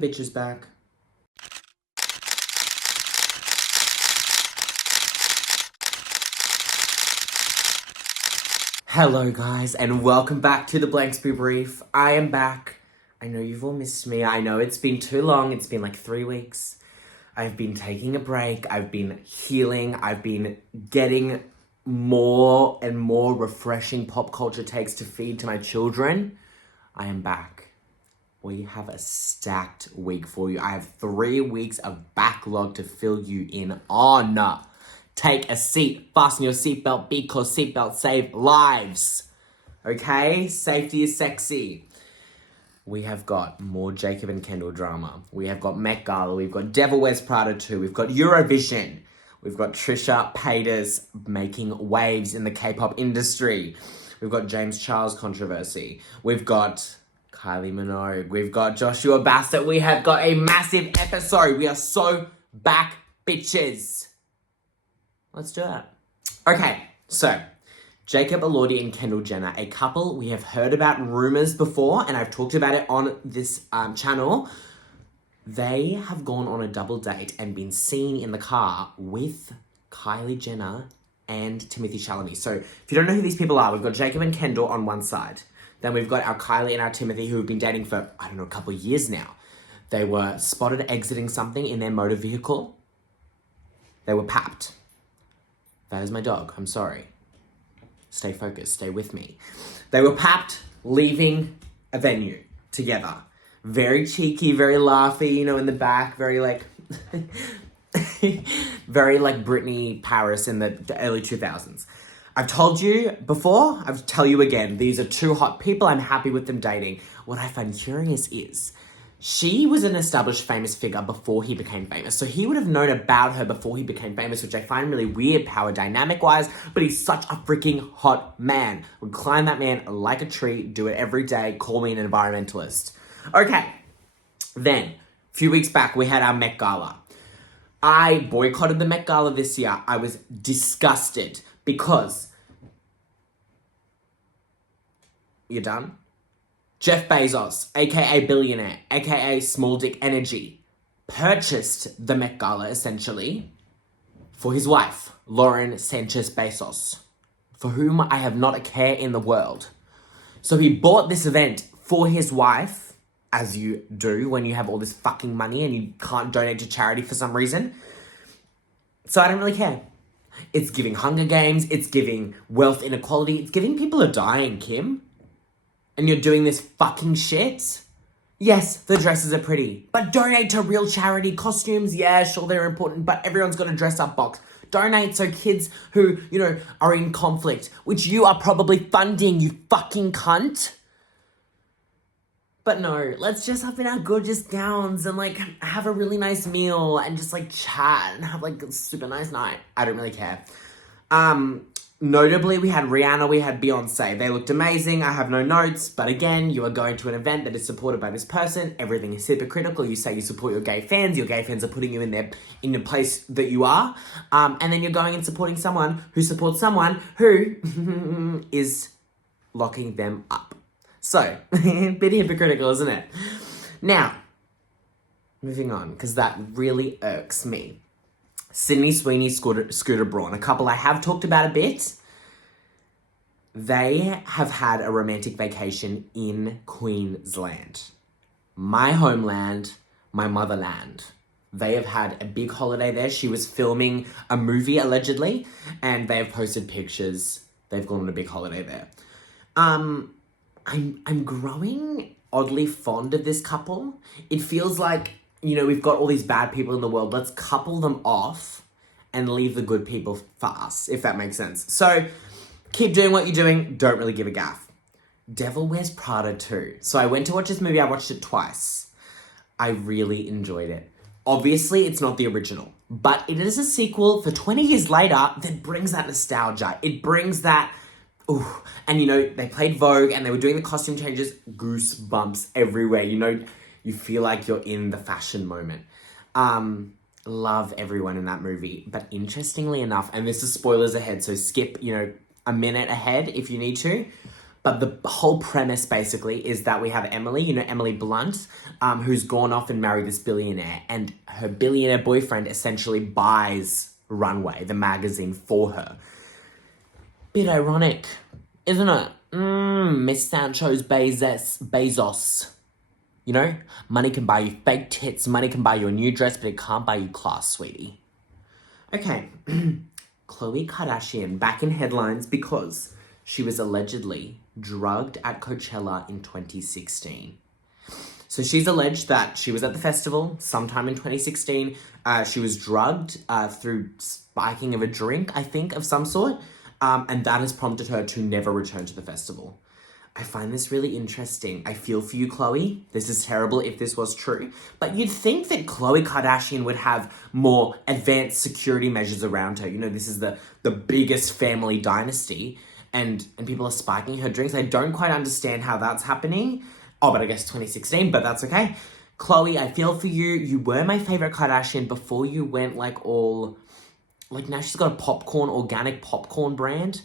bitch is back. Hello guys, and welcome back to the Blanksby Brief. I am back. I know you've all missed me. I know it's been too long. It's been like 3 weeks. I've been taking a break. I've been healing. I've been getting more and more refreshing pop culture takes to feed to my children. I am back. We have a stacked week for you. I have 3 weeks of backlog to fill you in on. Take a seat, fasten your seatbelt because seatbelts save lives. Okay? Safety is sexy. We have got more Jacob and Kendall drama. We have got Met Gala. We've got Devil Wears Prada 2. We've got Eurovision. We've got Trisha Paytas making waves in the K-pop industry. We've got James Charles controversy. We've got Kylie Minogue. We've got Joshua Bassett. We have got a massive episode. We are so back, bitches. Let's do it. Okay, so Jacob Elordi and Kendall Jenner, a couple we have heard about rumors before, and I've talked about it on this channel. They have gone on a double date and been seen in the car with Kylie Jenner and Timothy Chalamet. So if you don't know who these people are, we've got Jacob and Kendall on one side. Then we've got our Kylie and our Timothy who have been dating for, I don't know, a couple of years now. They were spotted exiting something in their motor vehicle. They were papped. That is my dog. I'm sorry. Stay focused. Stay with me. They were papped, leaving a venue together. Very cheeky, very laughy, you know, in the back. Very like... very like Britney Paris in the early 2000s. I've told you before. I'll tell you again. These are two hot people. I'm happy with them dating. What I find curious is... she was an established famous figure before he became famous. So he would have known about her before he became famous, which I find really weird power dynamic-wise, but he's such a freaking hot man. Would climb that man like a tree, do it every day, call me an environmentalist. Okay, then, a few weeks back, we had our Met Gala. I boycotted the Met Gala this year. I was disgusted because... You're done? Jeff Bezos, aka billionaire, aka small dick energy, purchased the Met Gala essentially for his wife, Lauren Sanchez Bezos, for whom I have not a care in the world. So he bought this event for his wife, as you do when you have all this fucking money and you can't donate to charity for some reason. So I don't really care. It's giving Hunger Games, it's giving wealth inequality, it's giving people are dying, Kim. And you're doing this fucking shit? Yes, the dresses are pretty. But donate to real charity. Costumes, yeah, sure, they're important, but everyone's got a dress-up box. Donate so kids who, you know, are in conflict, which you are probably funding, you fucking cunt. But no, let's just up in our gorgeous gowns and, like, have a really nice meal and just, like, chat and have, like, a super nice night. I don't really care. Notably, we had Rihanna, we had Beyonce. They looked amazing. I have no notes. But again, you are going to an event that is supported by this person. Everything is hypocritical. You say you support your gay fans. Your gay fans are putting you in the place that you are. And then you're going and supporting someone who supports someone who is locking them up. So, a bit hypocritical, isn't it? Now, moving on, because that really irks me. Sydney Sweeney, Scooter Braun, a couple I have talked about a bit. They have had a romantic vacation in Queensland. My homeland, my motherland. They have had a big holiday there. She was filming a movie, allegedly, and they have posted pictures. They've gone on a big holiday there. I'm growing oddly fond of this couple. It feels like, you know, we've got all these bad people in the world. Let's couple them off and leave the good people for us, if that makes sense. So, keep doing what you're doing. Don't really give a gaff. Devil Wears Prada 2. So I went to watch this movie. I watched it twice. I really enjoyed it. Obviously, it's not the original, but it is a sequel for 20 years later that brings that nostalgia. It brings that... Ooh. And, you know, they played Vogue and they were doing the costume changes. Goosebumps everywhere. You know... you feel like you're in the fashion moment. Love everyone in that movie. But interestingly enough, and this is spoilers ahead, so skip, you know, a minute ahead if you need to. But the whole premise basically is that we have Emily, Emily Blunt, who's gone off and married this billionaire, and her billionaire boyfriend essentially buys Runway, the magazine, for her. Bit ironic, isn't it? Miss Sancho's Bezos. Money can buy you fake tits, money can buy you a new dress, but it can't buy you class, sweetie. Okay, Khloe Kardashian back in headlines because she was allegedly drugged at Coachella in 2016. So she's alleged that she was at the festival sometime in 2016. She was drugged through spiking of a drink, I think, of some sort. And that has prompted her to never return to the festival. I find this really interesting. I feel for you, Khloe. This is terrible if this was true. But you'd think that Khloe Kardashian would have more advanced security measures around her. This is the biggest family dynasty. And people are spiking her drinks. I don't quite understand how that's happening. Oh, but I guess 2016, but that's okay. Khloe, I feel for you. You were my favorite Kardashian before you went all... now she's got a organic popcorn brand.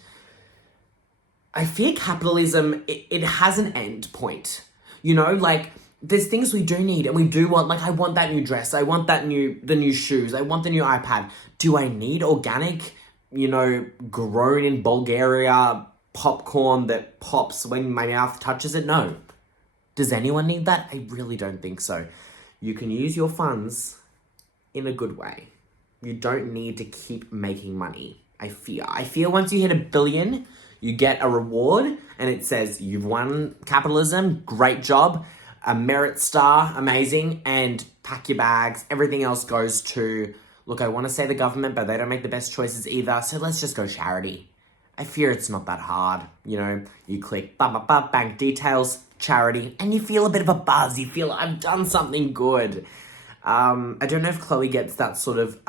I fear capitalism, it has an end point. There's things we do need and we do want. I want that new dress. I want the new shoes. I want the new iPad. Do I need organic, grown in Bulgaria popcorn that pops when my mouth touches it? No. Does anyone need that? I really don't think so. You can use your funds in a good way. You don't need to keep making money, I fear once you hit $1 billion, you get a reward and it says you've won capitalism, great job, a merit star, amazing, and pack your bags. Everything else goes to, look, I want to say the government, but they don't make the best choices either, so let's just go charity. I fear it's not that hard. You click bank details, charity, and you feel a bit of a buzz. You feel, I've done something good. I don't know if Khloe gets that sort of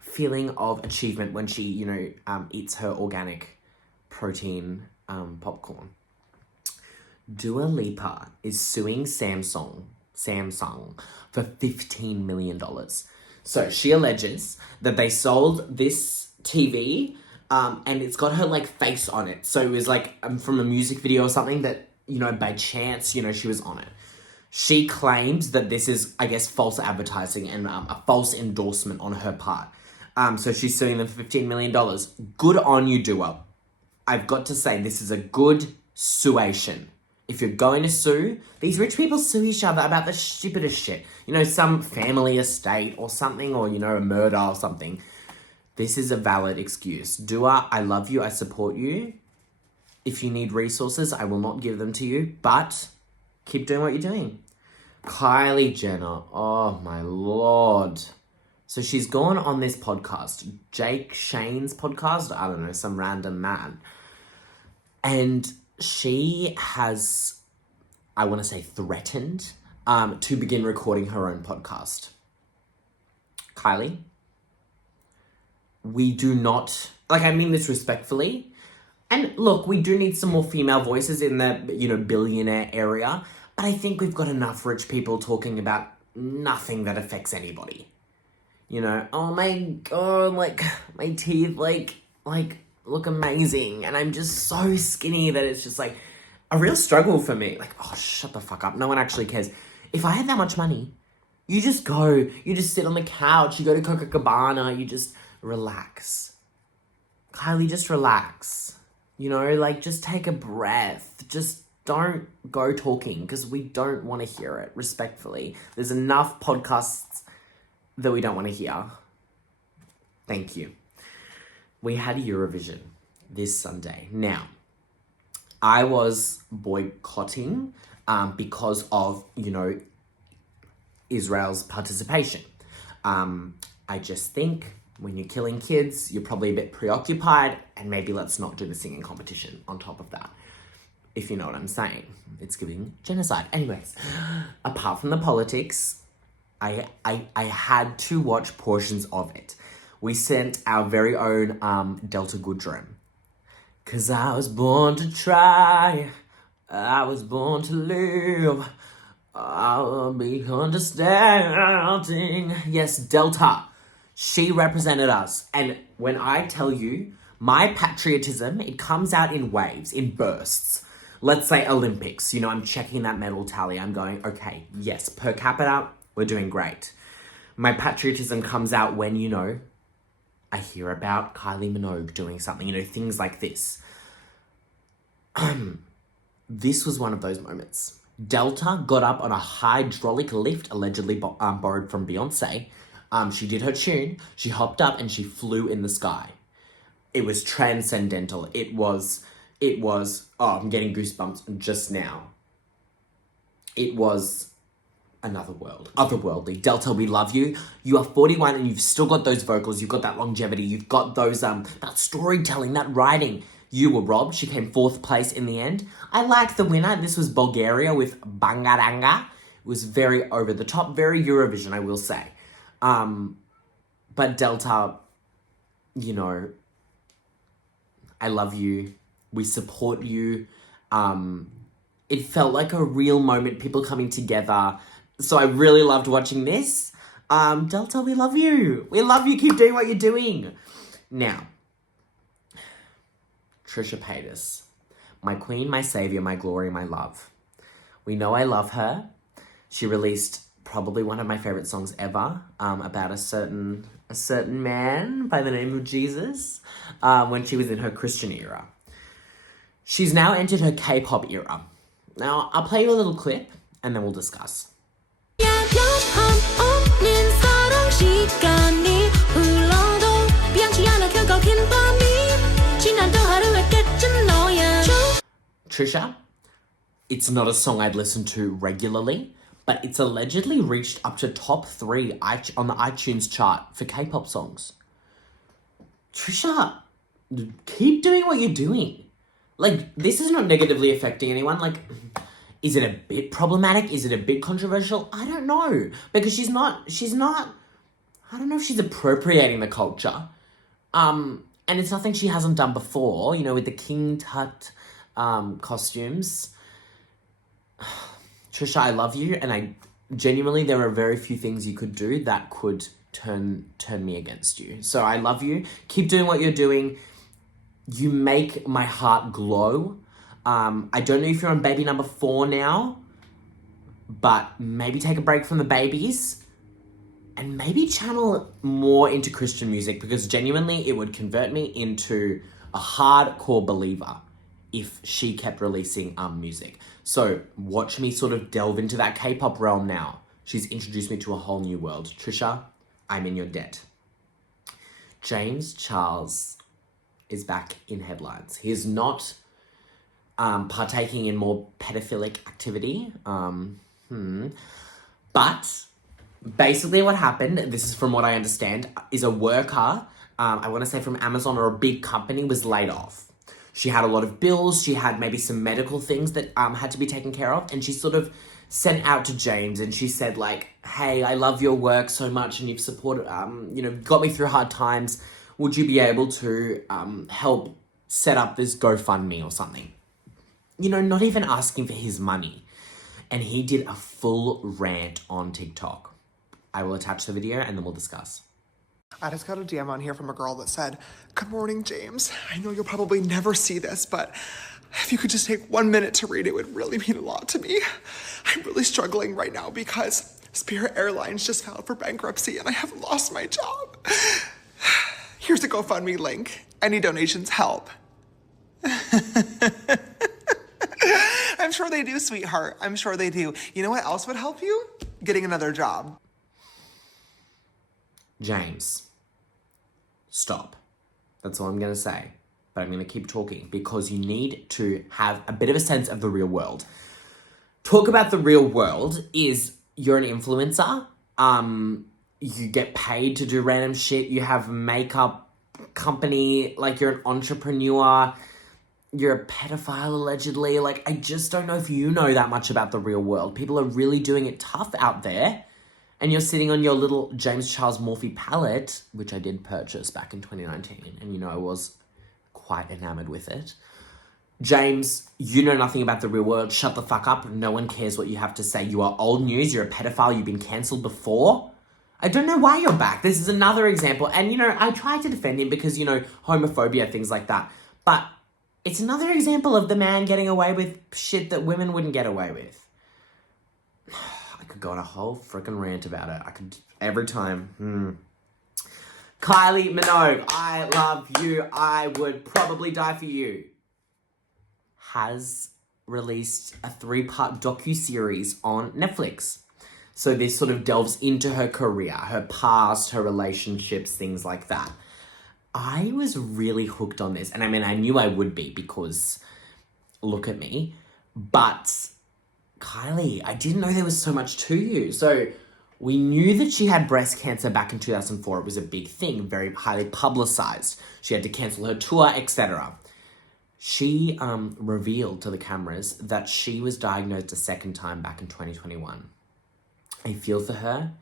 feeling of achievement when she, eats her organic protein popcorn. Dua Lipa is suing Samsung for $15 million. So she alleges that they sold this TV and it's got her face on it. So it was from a music video or something that, by chance, she was on it. She claims that this is, I guess, false advertising and a false endorsement on her part. So she's suing them for $15 million. Good on you, Dua. I've got to say, this is a good suation. If you're going to sue, these rich people sue each other about the stupidest shit. Some family estate or something, or, a murder or something. This is a valid excuse. Dua, I love you. I support you. If you need resources, I will not give them to you, but keep doing what you're doing. Kylie Jenner, oh my lord. So she's gone on this podcast, Jake Shane's podcast, I don't know, some random man. And she has, I want to say, threatened to begin recording her own podcast. Kylie, we do not, I mean this respectfully. And look, we do need some more female voices in the, billionaire area. But I think we've got enough rich people talking about nothing that affects anybody. Oh my god, my teeth, look amazing. And I'm just so skinny that it's just, a real struggle for me. Oh, shut the fuck up. No one actually cares. If I had that much money, you just go. You just sit on the couch. You go to Copacabana. You just relax. Kylie, just relax. Just take a breath. Just don't go talking because we don't want to hear it, respectfully. There's enough podcasts that we don't want to hear. Thank you. We had Eurovision this Sunday. Now, I was boycotting because of, Israel's participation. I just think when you're killing kids, you're probably a bit preoccupied, and maybe let's not do the singing competition on top of that. If you know what I'm saying. It's giving genocide. Anyways, apart from the politics, I had to watch portions of it. We sent our very own Delta Goodrum. 'Cause I was born to try, I was born to live, I'll be understanding. Yes, Delta. She represented us. And when I tell you, my patriotism, it comes out in waves, in bursts. let's say Olympics, you know, I'm checking that medal tally. I'm going, okay, yes, per capita, we're doing great. My patriotism comes out when, you know, I hear about Kylie Minogue doing something, you know, things like this. This was one of those moments. Delta got up on a hydraulic lift, allegedly borrowed from Beyonce. She did her tune, she hopped up and she flew in the sky. It was transcendental. It was, I'm getting goosebumps just now. It was another world, otherworldly. Delta, we love you. You are 41 and you've still got those vocals, you've got that longevity, you've got those, that storytelling, that writing. You were robbed. She came 4th place in the end. I like the winner. This was Bulgaria with Bangaranga. It was very over the top, very Eurovision, I will say. But Delta, you know, I love you. We support you. It felt like a real moment, people coming together. So I really loved watching this. Delta, we love you. We love you. Keep doing what you're doing. Now, Trisha Paytas, my queen, my savior, my glory, my love. We know I love her. She released probably one of my favorite songs ever, about a certain man by the name of Jesus, when she was in her Christian era. She's now entered her K-pop era. Now, I'll play you a little clip and then we'll discuss. Trisha, it's not a song I'd listen to regularly, but it's allegedly reached up to top 3 on the iTunes chart for K-pop songs. Trisha, keep doing what you're doing. Like, this is not negatively affecting anyone. Like, is it a bit problematic? Is it a bit controversial? I don't know. Because she's not, I don't know if she's appropriating the culture. And it's nothing she hasn't done before, you know, with the King Tut costumes. Trisha, I love you, and I genuinely, there are very few things you could do that could turn me against you. So I love you. Keep doing what you're doing. You make my heart glow. I don't know if you're on baby number 4 now, but maybe take a break from the babies and maybe channel more into Christian music, because genuinely it would convert me into a hardcore believer if she kept releasing music. So watch me sort of delve into that K-pop realm now. She's introduced me to a whole new world. Trisha, I'm in your debt. James Charles is back in headlines. He is not partaking in more pedophilic activity. But basically what happened, this is from what I understand, is a worker, I want to say from Amazon or a big company, was laid off. She had a lot of bills, she had maybe some medical things that had to be taken care of, and she sort of sent out to James and she said like, hey, I love your work so much and you've supported, you know, got me through hard times. Would you be able to help set up this GoFundMe or something? You know, not even asking for his money. And he did a full rant on TikTok. I will attach the video and then we'll discuss. I just got a DM on here from a girl that said, "Good morning, James. I know you'll probably never see this, but if you could just take 1 minute to read it, would really mean a lot to me. I'm really struggling right now because Spirit Airlines just filed for bankruptcy and I have lost my job. Here's the GoFundMe link. Any donations help." I'm sure they do, sweetheart. I'm sure they do. You know what else would help you? Getting another job. James, stop. That's all I'm going to say. But I'm going to keep talking because you need to have a bit of a sense of the real world. Talk about the real world is you're an influencer. You get paid to do random shit. You have makeup company. Like, you're an entrepreneur. You're a pedophile, allegedly. Like, I just don't know if you know that much about the real world. People are really doing it tough out there. And you're sitting on your little James Charles Morphe palette, which I did purchase back in 2019. And, you know, I was quite enamored with it. James, you know nothing about the real world. Shut the fuck up. No one cares what you have to say. You are old news. You're a pedophile. You've been cancelled before. I don't know why you're back. This is another example. And, you know, I try to defend him because, you know, homophobia, things like that. But It's another example of the man getting away with shit that women wouldn't get away with. I could go on a whole freaking rant about it. I could, every time. Kylie Minogue, I love you. I would probably die for you. Has released a 3-part docuseries on Netflix. So this sort of delves into her career, her past, her relationships, things like that. I was really hooked on this. And I mean, I knew I would be because look at me. But Kylie, I didn't know there was so much to you. So we knew that she had breast cancer back in 2004. It was a big thing, very highly publicized. She had to cancel her tour, etc. She revealed to the cameras that she was diagnosed a second time back in 2021. I feel for her.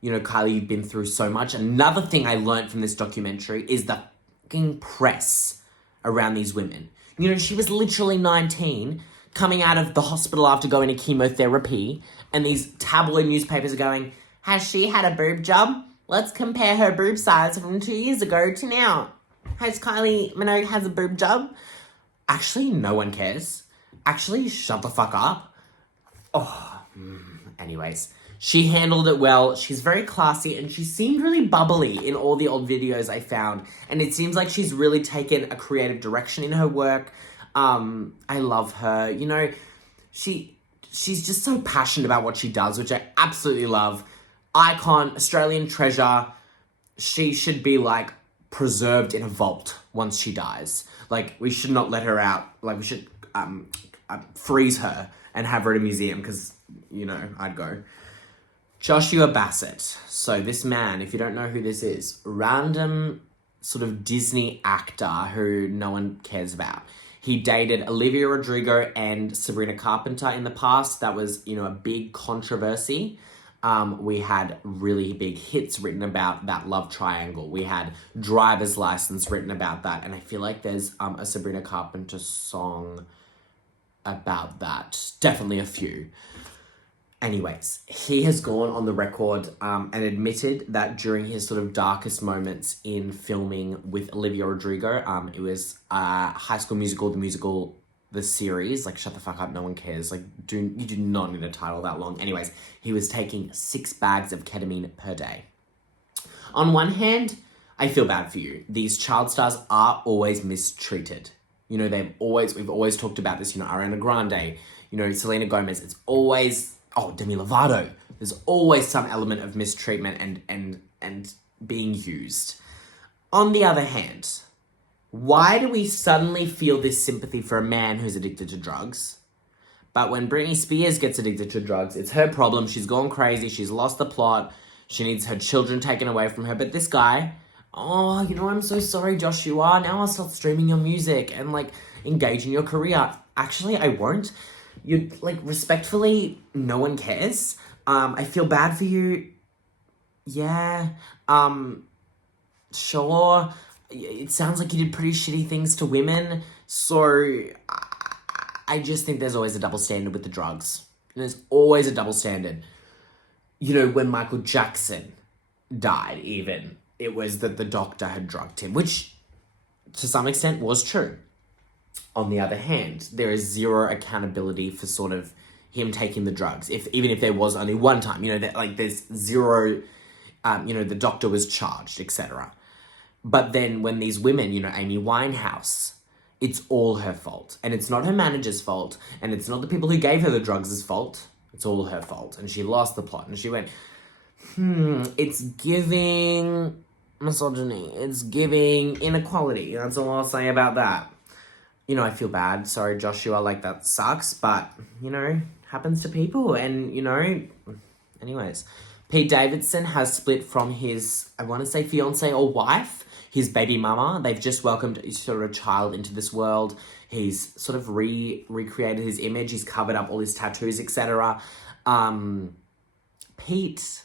You know, Kylie, you've been through so much. Another thing I learned from this documentary is the fucking press around these women. You know, she was literally 19, coming out of the hospital after going to chemotherapy, and these tabloid newspapers are going, has she had a boob job? Let's compare her boob size from 2 years ago to now. Has Kylie Minogue has a boob job? Actually, no one cares. Actually, shut the fuck up. Anyways, she handled it well. She's very classy, and she seemed really bubbly in all the old videos I found. And it seems like she's really taken a creative direction in her work. I love her. You know, she's just so passionate about what she does, which I absolutely love. Icon, Australian treasure. She should be, like, preserved in a vault once she dies. Like, we should not let her out. Like, we should freeze her and have her at a museum because, you know, I'd go. Joshua Bassett. So this man, if you don't know who this is, random sort of Disney actor who no one cares about. He dated Olivia Rodrigo and Sabrina Carpenter in the past. That was, you know, a big controversy. We had really big hits written about that love triangle. We had Driver's License written about that. And I feel like there's a Sabrina Carpenter song about that. Definitely a few. Anyways, he has gone on the record and admitted that during his sort of darkest moments in filming with Olivia Rodrigo, it was High School Musical, the series, like, shut the fuck up, no one cares. Like, you do not need a title that long. Anyways, he was taking 6 bags of ketamine per day. On one hand, I feel bad for you. These child stars are always mistreated. You know, we've always talked about this, you know, Ariana Grande, you know, Selena Gomez. It's always, Demi Lovato. There's always some element of mistreatment and being used. On the other hand, why do we suddenly feel this sympathy for a man who's addicted to drugs? But when Britney Spears gets addicted to drugs, it's her problem. She's gone crazy. She's lost the plot. She needs her children taken away from her. But this guy, you know, I'm so sorry, Joshua. Now I'll start streaming your music and, like, engage in your career. Actually, I won't. You, like, respectfully, no one cares. I feel bad for you. Yeah. Sure. It sounds like you did pretty shitty things to women. So I just think there's always a double standard with the drugs. There's always a double standard. You know, when Michael Jackson died, even, it was that the doctor had drugged him, which to some extent was true. On the other hand, there is zero accountability for sort of him taking the drugs. Even if there was only one time, you know, that, like, there's zero, you know, the doctor was charged, etc. But then when these women, you know, Amy Winehouse, it's all her fault. And it's not her manager's fault. And it's not the people who gave her the drugs' fault. It's all her fault. And she lost the plot. And she went, it's giving misogyny. It's giving inequality. That's all I'll say about that. You know, I feel bad. Sorry, Joshua, like, that sucks. But, you know, happens to people. And, you know, anyways. Pete Davidson has split from his, I want to say fiance or wife, his baby mama. They've just welcomed sort of a child into this world. He's sort of recreated his image. He's covered up all his tattoos, etc. Pete,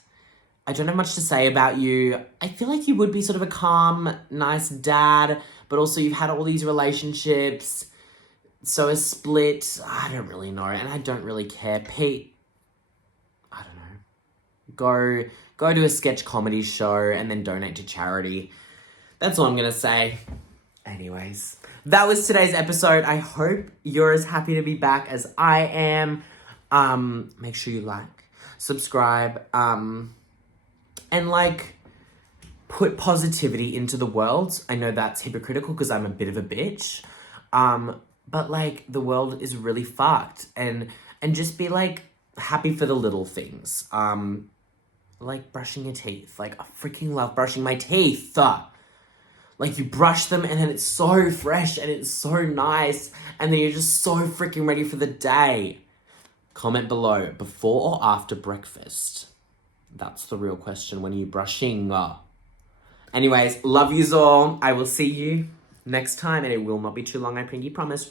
I don't have much to say about you. I feel like you would be sort of a calm, nice dad, but also you've had all these relationships. So a split, I don't really know, and I don't really care. Pete, I don't know. Go do a sketch comedy show and then donate to charity. That's all I'm going to say. Anyways, that was today's episode. I hope you're as happy to be back as I am. Make sure you like, subscribe, and like, put positivity into the world. I know that's hypocritical because I'm a bit of a bitch. But like, the world is really fucked, and just be like happy for the little things. Like brushing your teeth. Like, I freaking love brushing my teeth. Like, you brush them and then it's so fresh and it's so nice, and then you're just so freaking ready for the day. Comment below, before or after breakfast? That's the real question. When are you brushing? Anyways, love yous all. I will see you next time, and it will not be too long, I pinky promise.